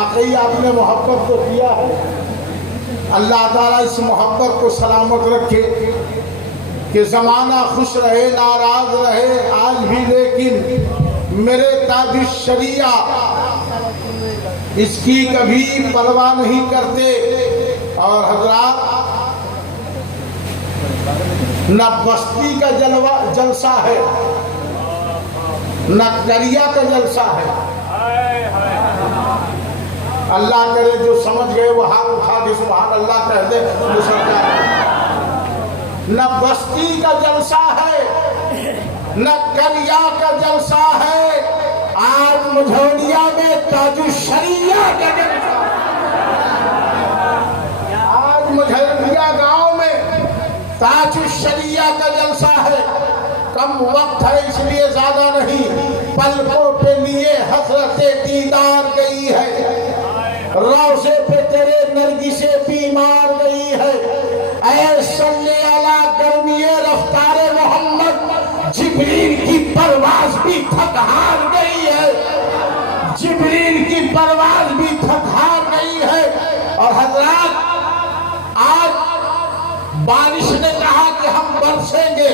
वाकई आपने मोहब्बत तो किया है। अल्लाह ताला इस मोहब्बत को सलामत रखे कि ज़माना खुश रहे नाराज रहे आज भी, लेकिन मेरे ताज शरिया इसकी कभी परवाह नहीं करते। और हजरात, न बस्ती का जलसा है न करिया का जलसा है। अल्लाह करे जो समझ गए वो हाथ उठा के सुभान अल्लाह कह दे। न बस्ती का जलसा है न करिया का जलसा है, आज मझौलिया में ताजु शरिया का जलसा। आज मझौलिया गांव में ताजु शरिया का जलसा है। कम वक्त है इसलिए ज्यादा नहीं, पलकों पे लिए हसरते दीदार गई है, रोज़े पे तेरे नरगिसे बीमार गई है। ऐ सल्ले अला गर्मिये रफ्तारे मोहम्मद, जिब्रील की परवाज़ भी थक हार गई है, जिब्रील की परवाज़ भी थक हार गई है। और हजरात, आज बारिश ने कहा कि हम बरसेंगे,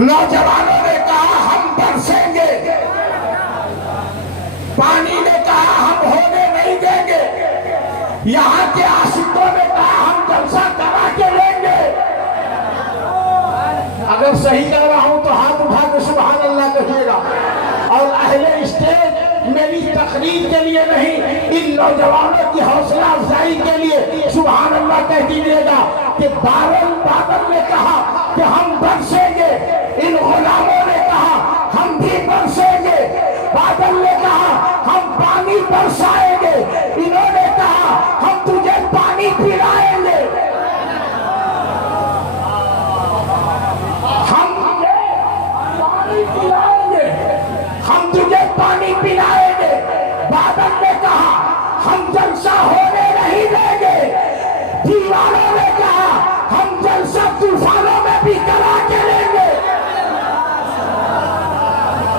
नौजवानों ने कहा हम बरसेंगे, पानी ने कहा हम होने नहीं देंगे, यहाँ के आशिकों ने कहा हम जलसा करा के लेंगे। अगर सही कह रहा हूं तो हाथ उठा के सुभान अल्लाह कहिएगा। और अहले स्टेज मेरी तकरीर के लिए नहीं, इन नौजवानों की हौसला अफजाई के लिए सुभान अल्लाह कह दीजिएगा कि बादल ने कहा कि हम बरसेंगे, इन गुलामों ने कहा हम भी बरसेंगे, बादल ने कहा हम पानी बरसाएंगे, इन्होंने कहा हम तुझे पानी पिलाएंगे, हम तुझे पानी पिलाएंगे, हम तुझे पानी पिलाएंगे। बादल ने कहा हम जलसा होने नहीं देंगे, दीवारों ने कहा हम जलसा तूफानों में भी करा के लेंगे,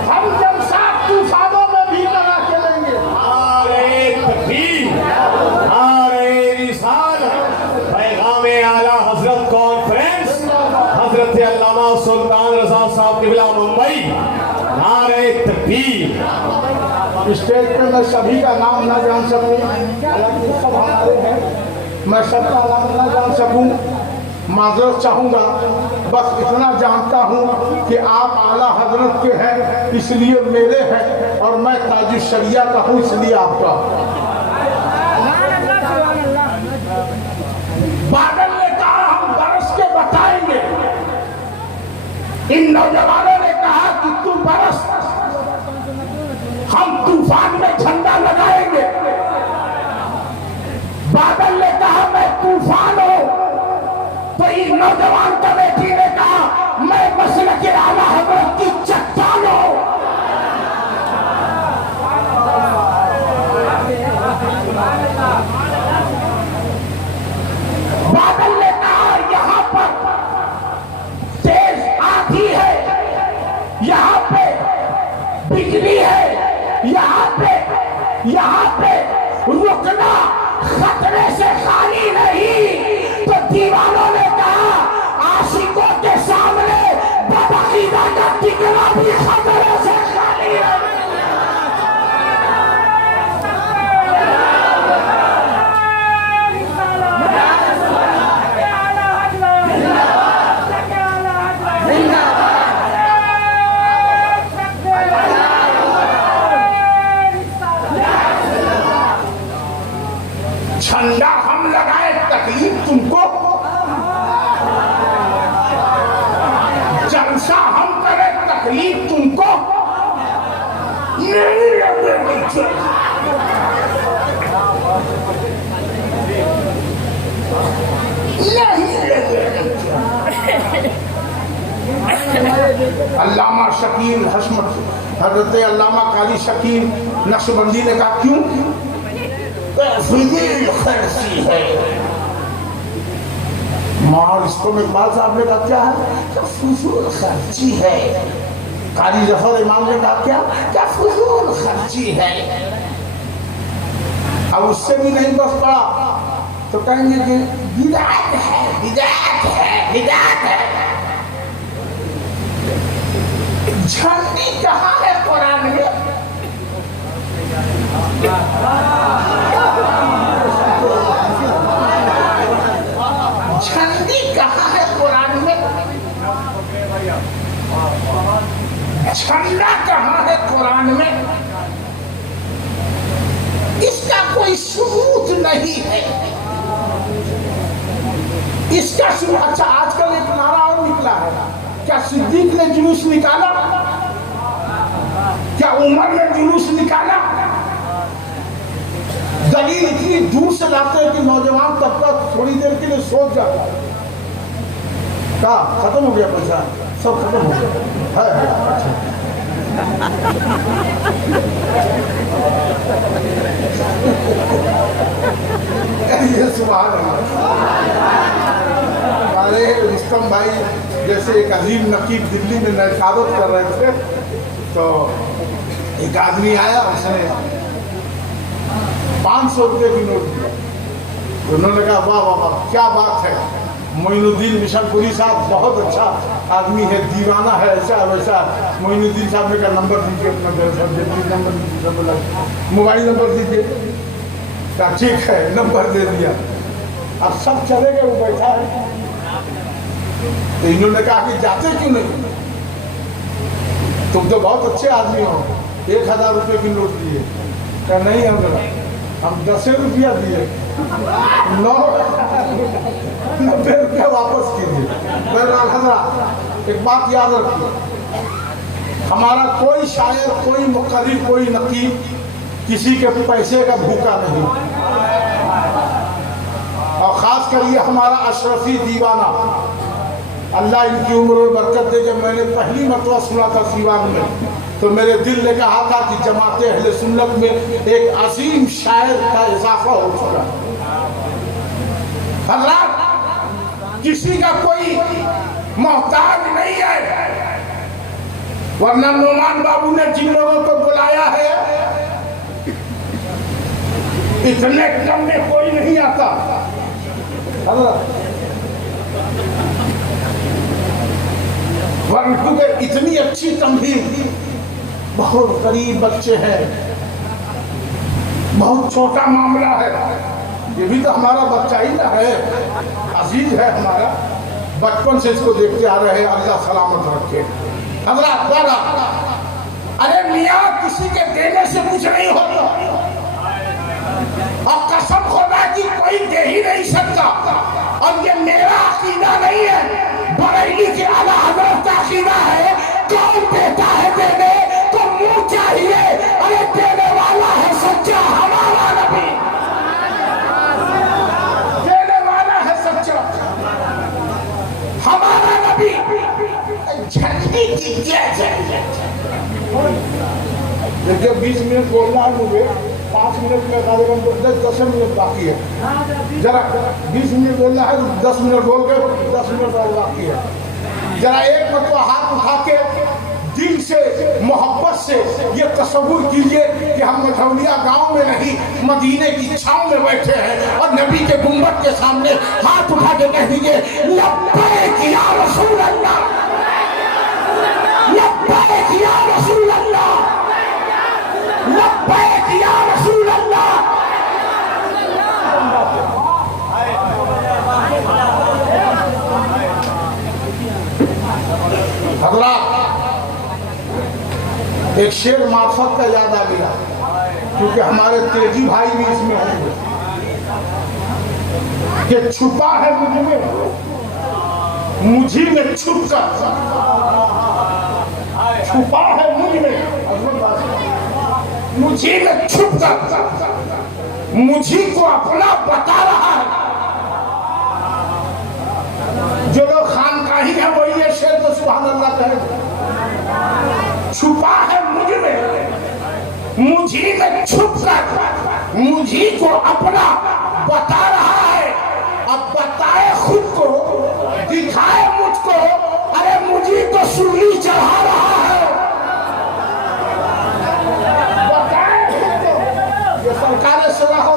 हम जलसा तूफानों में भी करा के लेंगे। आरे तकबीर, आरे रिसालत, पैगाम आला हजरत कॉन्फ्रेंस हजरत अल्लामा सुल्तान रजा साहब किबला मुंबई। नारे तकबीर। स्टेज पे मैं सभी का नाम ना जान सकूं, हालांकि सब हमारे हैं, मैं सबका नाम ना जान सकूं, माजरत चाहूँगा। बस इतना जानता हूँ कि आप आला हजरत के हैं इसलिए मेरे हैं, और मैं ताज शरिया का हूँ इसलिए आपका। बादल ने कहा हम बरस के बताएंगे, इन नौजवानों ने कहा कि तू बरस, हम तूफान में झंडा लगाएंगे। बादल ने कहा मैं तूफान हूं, तो इस नौजवान कमेटी ने कहा मैं मसलक के आला हजरत की चट्टान हूं। बादल ने कहा यहाँ पर तेज आंधी है, यहाँ पे बिजली है, यहाँ पे रुकना खतरे से खाली नहीं। तो दीवानों ने कहा आशिकों के सामने बदअकीदा का टिकना भी खतरे से खाली है। झंडा हम लगाए तकलीफ तुमको, जलसा हम करें तकलीफ तुमको नहीं लगेगी। अल्लामा शकील हशमत हजरत अल्लामा कारी शकील नक्शबंदी ने कहा क्यों फिजूल खर्ची है। मार इसको इकबाल साहब ने कहा क्या है, फिजूल खर्ची है। कारी जफर इमाम ने कहा क्या क्या फजूल खर्ची है। अब उससे भी नहीं बस पड़ा तो कहेंगे कि बिदअत है, बिदअत है, बिदअत है। झंडी कहाँ है कुरान में? झंडी कहाँ है कुरान में? झंडा कहाँ है कुरान में? इसका कोई सबूत नहीं है। इसका सबूत अच्छा आजकल एक नारा और निकला है, क्या सिद्दीक ने जुलूस निकाला? क्या उमर ने जुलूस निकाला? दलील इतनी दूर से लाते हैं कि नौजवान तबका थोड़ी देर के लिए सोच जाता है। क्या खत्म हो गया पैसा? सब खत्म हो गया है। ये सुभान अल्लाह। हमारे रुस्तम भाई जैसे एक अजीम नकीब दिल्ली में नज़ारत कर रहे थे तो एक आदमी आया, उसने 500 रुपये की नोट दिया। उन्होंने कहा वाह वाह वाह क्या बात है, मोइनुद्दीन मिशनपुरी साहब बहुत अच्छा आदमी है, दीवाना है, ऐसा वैसा। मोइनुद्दीन साहब ने कहा नंबर दीजिए अपना, नंबर मोबाइल नंबर दीजिए। कहा ठीक है, नंबर दे दिया। अब सब चले गए, वो बैठा है। तो इन्होंने कहा कि जाते क्यों नहीं, तुम तो बहुत अच्छे आदमी हो, 1000 रुपये की नोट दिए। कहा नहीं हम 10 रुपया दिए, 90 रुपया वापस कीजिए। हजरा एक बात याद रखिए, हमारा कोई शायर, कोई मुकर्रिर, कोई नकीब किसी के पैसे का भूखा नहीं। और खास कर ये हमारा अशरफी दीवाना, अल्लाह इनकी उम्र में बरकत दे। जब मैंने पहली मरतबा सुना था सीवान में तो मेरे दिल ने कहा था कि जमाते अहले सुन्नत में एक अजीम शायर का इजाफा हो चुका। हज़रात किसी का कोई मोहताज नहीं है, वरना नोमान बाबू ने जिन लोगों को बुलाया है इतने कम में कोई नहीं आता। वरना क्योंकि इतनी अच्छी तमहीद, बहुत गरीब बच्चे हैं, बहुत छोटा मामला है। ये भी तो हमारा बच्चा ही ना है, अजीज है हमारा, बचपन से इसको देखते आ रहे हैं। अल्लाह सलामत रखे। अरे मियाँ किसी के देने से कुछ नहीं होता, और कसम खुदा की कोई दे ही नहीं सकता। और ये मेरा अकीदा नहीं है, बरेली के आला हज़रत का अकीदा है। कौन देता है देने तो मुंह चाहिए, अरे देने वाला है सच्चा हमारा नबी, देने वाला है सच्चा हमारा नबी। झंडी की जय। देखिए 20 मिनट बोलना है मुझे, 5 मिनट का कार्यक्रम तो 10 मिनट बाकी है। जरा 20 मिनट बोलना है तो 10 मिनट बोल के 10 मिनट और बाकी है। जरा एक मतलब हाथ उठा के दिल से मोहब्बत से ये तसव्वुर कीजिए कि हम मझौलिया गांव में नहीं, मदीने की छांव में बैठे हैं और नबी के गुंबद के सामने हाथ उठा के कह दीजिए लब्बैक या रसूल अल्लाह, लब्बैक या रसूल अल्लाह, लब्बैक या रसूल अल्लाह। हज़रात एक शेर मार्फत का याद आ गया, क्योंकि हमारे तेजी भाई भी इसमें होंगे कि छुपा है मुझ में, मुझी में छुप कर, छुपा है मुझ में, मुझी में छुप कर मुझी को अपना बता रहा है। जो लोग खानकाही है वही ये शेर तो सुभान अल्लाह कहे। छुपा है मुझ में, मुझी में छुप कर मुझी को अपना बता रहा है। अब बताए खुद को, दिखाए मुझको, अरे मुझी को सूली चढ़ा रहा है।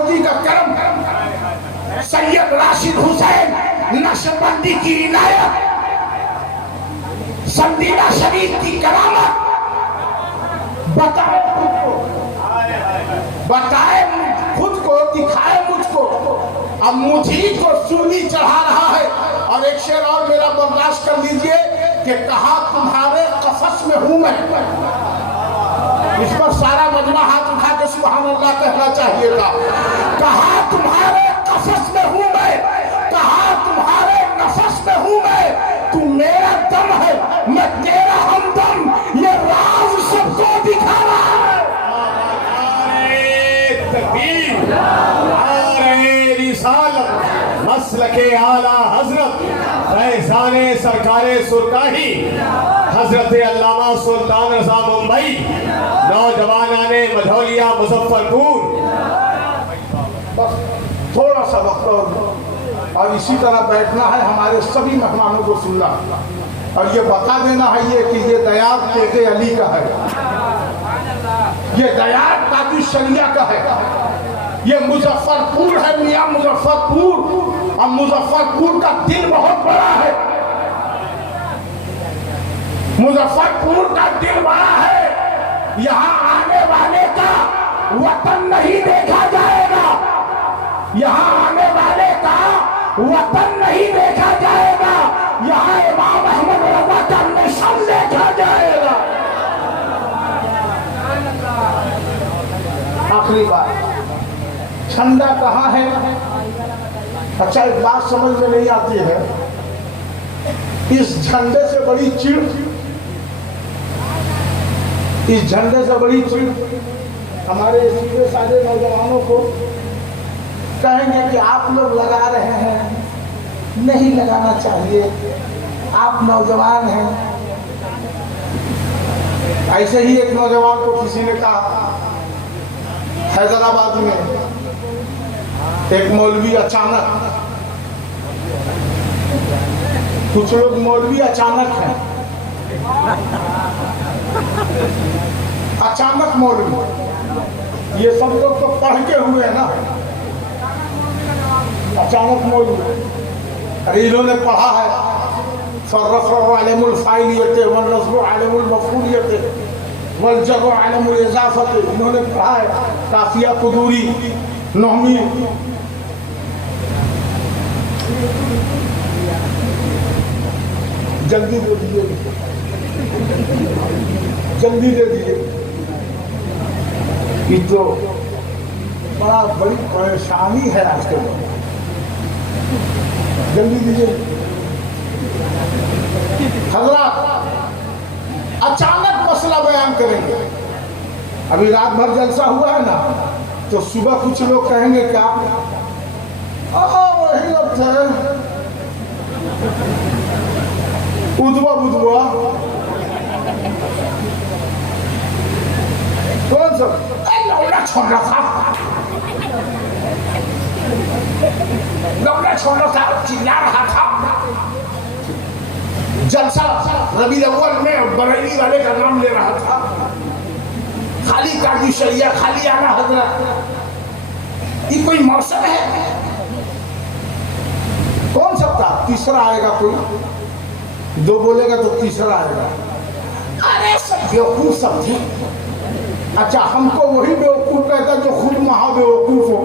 मोदी का करम, सैयद राशिद हुसैन नक्शबंदी की इनायत, संदीना शरीफ की करामत, बताए खुद को, दिखाए मुझको। अब मुझी को सूली चढ़ा रहा है। और एक शेर और मेरा बर्दाश्त कर लीजिए कि कहा तुम्हारे कफस में हूं मैं। इस पर सारा मजमा हाथ उठा के सुभान अल्लाह कहना चाहिएगा। कहा तुम्हारे कफस में हूं मैं, कहा तुम्हारे नफस में हूं मैं, तू मेरा दम है मैं तेरा हमदम, ये राज सबको दिखा रहा है। मसलके आला हजरत फैजाने सरकारे सुरकाही हजरत अल्लामा सुल्तान रजा मुंबई नौजवानाने मझौलिया मुजफ्फरपुर। बस थोड़ा सा वक्त और इसी तरह बैठना है, हमारे सभी मेहमानों को सुनना और ये बता देना है ये कि ये दयाब तेगे अली का है, ये दयाब कादी शरिया का है, ये मुजफ्फरपुर है मियाँ मुजफ्फरपुर। और मुजफ्फरपुर का दिल बहुत बड़ा है, मुजफ्फरपुर का दिल बड़ा है। यहाँ आने वाले का वतन नहीं देखा जाएगा, यहाँ आने वाले का वतन नहीं देखा जाएगा, यहाँ इमाम अहमद रज़ा का मिशन देखा जाएगा। आखिरी बात, झंडा कहाँ है? अच्छा एक बात समझ में नहीं आती है, इस झंडे से बड़ी चिढ़, इस झंडे से बड़ी चिढ़ हमारे सीधे साधे नौजवानों को कहेंगे कि आप लोग लगा रहे हैं, नहीं लगाना चाहिए, आप नौजवान हैं। ऐसे ही एक नौजवान को किसी ने कहा, हैदराबाद में एक मौलवी अचानक, कुछ लोग मौलवी अचानक हैं, अचानक मौलवी, ये सब लोग तो पढ़ के हुए हैं ना, अचानक मौलवी। अरे इन्होंने पढ़ा है फर्रफ़ु अलमुल फ़ाइलियत वल नस्बु अलमुल मफ़ूलियत वल जर्रु अलमुल इज़ाफ़त, इन्होंने पढ़ा है काफ़िया कुदूरी नहमी। जल्दी दे दीजिए, जल्दी दे दीजिए, ये तो बड़ा बड़ी परेशानी है आज के दौर, जल्दी दीजिए। हज़रात अचानक मसला बयान करेंगे। अभी रात भर जलसा हुआ है ना, तो सुबह कुछ लोग कहेंगे क्या, वही लोग थे उदवा बुदवा, कौन सा लौड़ा छोड़ रहा था, लौड़ा छोड़ रहा था, चिल्ला रहा था। जलसा रबी अव्वल में बरेली वाले का नाम ले रहा था, खाली काजी शरिया, खाली आना हजरत, ये कोई मौसम है? कौन सकता? तीसरा आएगा कोई, दो बोलेगा तो तीसरा आएगा। अरे सब बेवकूफ सब थे। अच्छा हमको वही बेवकूफ कहता जो खुद महा बेवकूफ हो।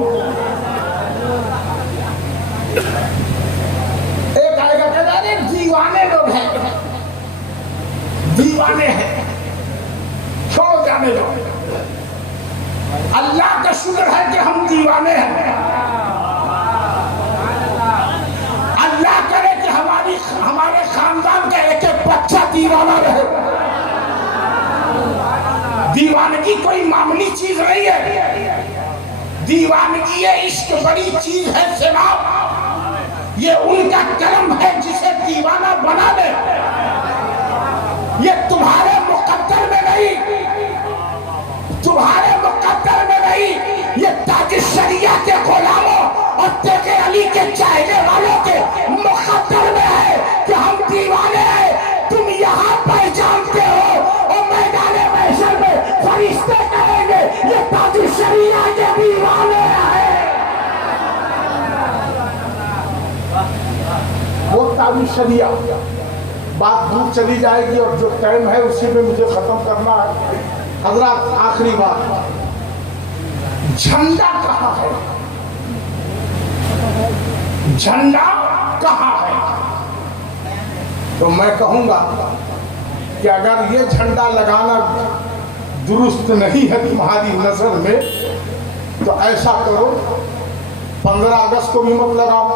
एक आएगा कहता अरे दीवाने लोग हैं, दीवाने हैं, छोड़ो जाने दो। अल्लाह का शुक्र है कि हम दीवाने हैं। अल्लाह करे कि हमारे खानदान का एक एक बच्चा दीवाना रहे। दीवानगी कोई मामूली चीज नहीं है, दीवानगी ये इश्क बड़ी चीज है जनाब। ये उनका कर्म है जिसे दीवाना बना दे, ये तुम्हारे मुकद्दर में नहीं, तुम्हारे मुकद्दर में नहीं, ये ताकि शरिया के गुलामों और तेगे अली के चाहने वालों के मुकद्दर में है कि हम दीवाने हैं। तुम यहाँ पहचानते हो और मैदाने महशर में फरिश्ते कहेंगे ये ताकि शरिया के दीवाने हैं। ताज शरिया। बात दूर चली जाएगी और जो टाइम है उसी में मुझे खत्म करना है। हजरत आखिरी बात, झंडा कहाँ है? झंडा कहाँ है? तो मैं कहूंगा कि अगर ये झंडा लगाना दुरुस्त नहीं है तुम्हारी नजर में, तो ऐसा करो 15 अगस्त को भी मत लगाओ,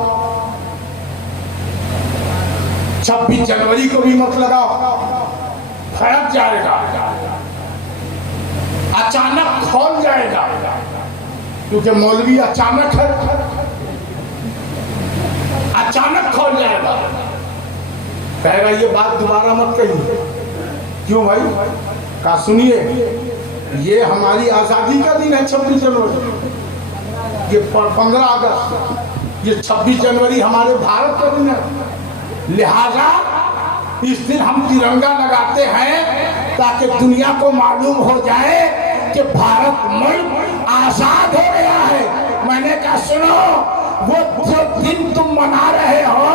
26 जनवरी को भी मत लगाओ, फैल जाएगा, अचानक खोल जाएगा, क्योंकि मौलवी अचानक है, अचानक खोल जाएगा, कहेगा ये बात दोबारा मत कहिए। क्यों भाई? कहा सुनिए, ये हमारी आजादी का दिन है 26 जनवरी, ये 15 अगस्त, ये 26 जनवरी हमारे भारत का दिन है। लिहाजा इस दिन हम तिरंगा लगाते हैं ताकि दुनिया को मालूम हो जाए कि भारत मुल्क आजाद हो गया है। मैंने कहा सुनो, वो जो दिन तुम मना रहे हो,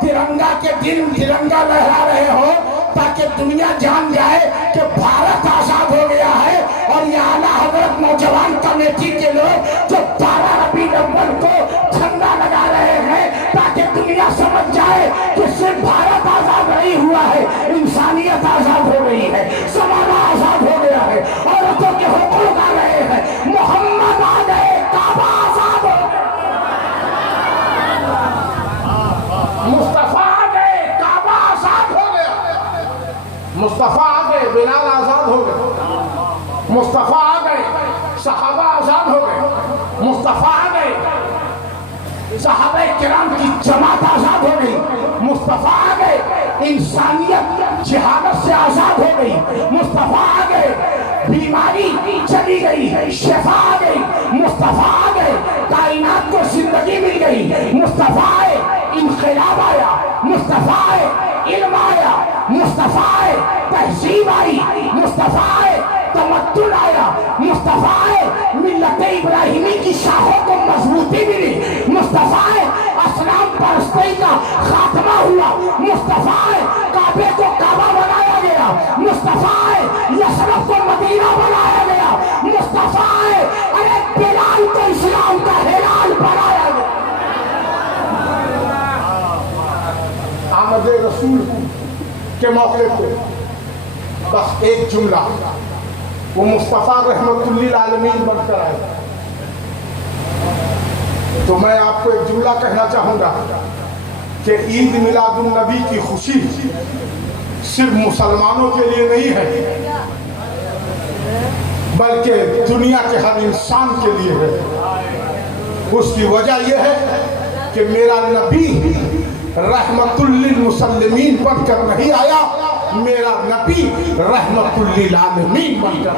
तिरंगा के दिन तिरंगा लहरा रहे हो, ताकि दुनिया जान जाए कि भारत आजाद हो गया है। और ये आला हजरत नौजवान कमेटी के लोग जो 12 रबीउल अव्वल को झंडा लगा रहे हैं, ताकि दुनिया समझ जाए कि सिर्फ भारत आजाद नहीं हुआ है, इंसानियत आजाद हो रही है, समाज आजाद हो गया है, औरतों के हुकूक आ रहे हैं, मोहम्मद आ गए, काबा आजाद हो गया, मुस्तफा आ गए, काबा आजाद हो गया, मुस्तफा आ गए, बिलाल आजाद हो गए, मुस्तफा आ गए, सहाबा आजाद हो गए, मुस्तफा आ गए, सहाबा किराम की जमात आजाद हो गई, मुस्तफा आ गए, इंसानियत जिहादत से आजाद हो गई, मुस्तफा आ गए, बीमारी चली गई, शिफा आ गई, मुस्तफा आ गए, कायनात को जिंदगी मिल गई, मुस्तफा आए, इनकलाब आया, मुस्तफा आए, इल्म आया, मुस्तफा आए, तहजीब आई, मुस्तफा आए, तमद्दुन आया, मुस्तफा आए, मिल्लत इब्राहिमी की शाखों को मजबूती मिली, मुस्तफा आए, असनाम परस्ती का खात्मा हुआ, मुस्तफा आए, काबे को काबा बनाया गया, मुस्तफा आए, यसरफ को मदीना बनाया गया, मुस्तफा आए, अरे बिलाल को इस्लाम का हिलाल बनाया गया। आमद रसूल के मौके पे बस एक जुमला, वो मुस्तफा रहमतुल्लिल आलमीन बनकर आए। तो मैं आपको एक जुमला कहना चाहूंगा कि ईद मिलादुन नबी की खुशी सिर्फ मुसलमानों के लिए नहीं है, बल्कि दुनिया के हर इंसान के लिए है। उसकी वजह यह है कि मेरा नबी रहमतुल्लिल मुसल्लिमीन बनकर नहीं आया, मेरा नबी रहमतुल्लिल आलमीन बनकर।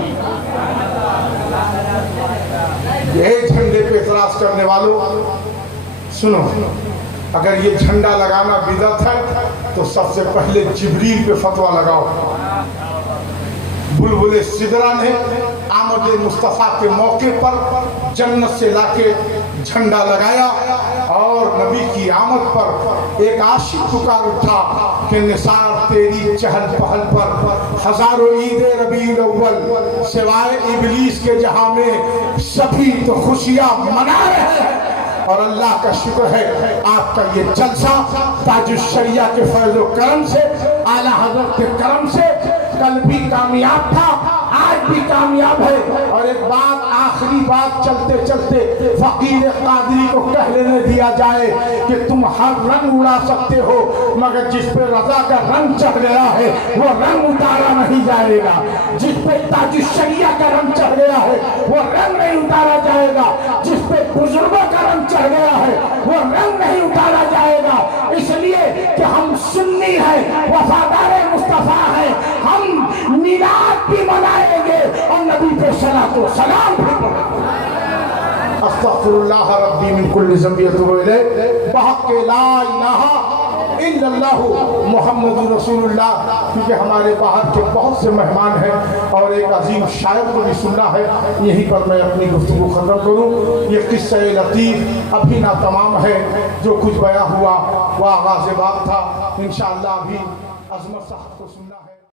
ये झंडे पे इतराज करने वालों सुनो, अगर ये झंडा लगाना बिदअत है तो सबसे पहले जिब्रील पे फतवा लगाओ। बुलबुल सिदरा ने आमद मुस्तफ़ा के मौके पर जन्नत से लाके झंडा लगाया और नबी की आमद पर एक आशिक पुकार उठा कि निसार तेरी चहल पहल पर हजारों ईद रबीउल अव्वल सिवाय इबलीस के जहां में सभी तो खुशियां मना रहे हैं। और अल्लाह का शुक्र है आपका ये जलसा ताजुश शरिया के फैज़ो करम से, आला हज़रत के करम से कल भी कामयाब था, आज भी कामयाब है। और एक बात, आखिरी बात चलते चलते फकीर कादरी को कह लेने दिया जाए कि तुम हर रंग उड़ा सकते हो, मगर जिस पे रजा का रंग चढ़ गया है वो रंग उतारा नहीं जाएगा। जिस पे ताजुश शरिया का रंग चढ़ गया है वो रंग नहीं उतारा जाएगा। जिस पे बुजुर्गों का रंग चढ़ गया है वो रंग नहीं उतारा जाएगा। इसलिए कि हम सुन्नी है, वफादार मुस्तफा है, हम मिलाद भी मनाएंगे और नबी पे सलातो सलाम भी पढ़ेंगे। अस्तगफिरुल्लाह रब्बी मिन कुल्ली ज़ंबि वतूबु इलैह, बहक़ ला इलाहा इन्नल्लाहु मुहम्मदुर रसूलुल्लाह, क्योंकि हमारे बाहर के बहुत से मेहमान हैं और एक अजीम शायर को भी सुनना है। यहीं पर मैं अपनी गुफ्तगू ख़त्म करूँ। ये किस्सा लतीफ़ अभी ना तमाम है, जो कुछ बयां हुआ वह आगाज़ बात था। इंशाअल्लाह अभी अज़मत साहब को सुनना है।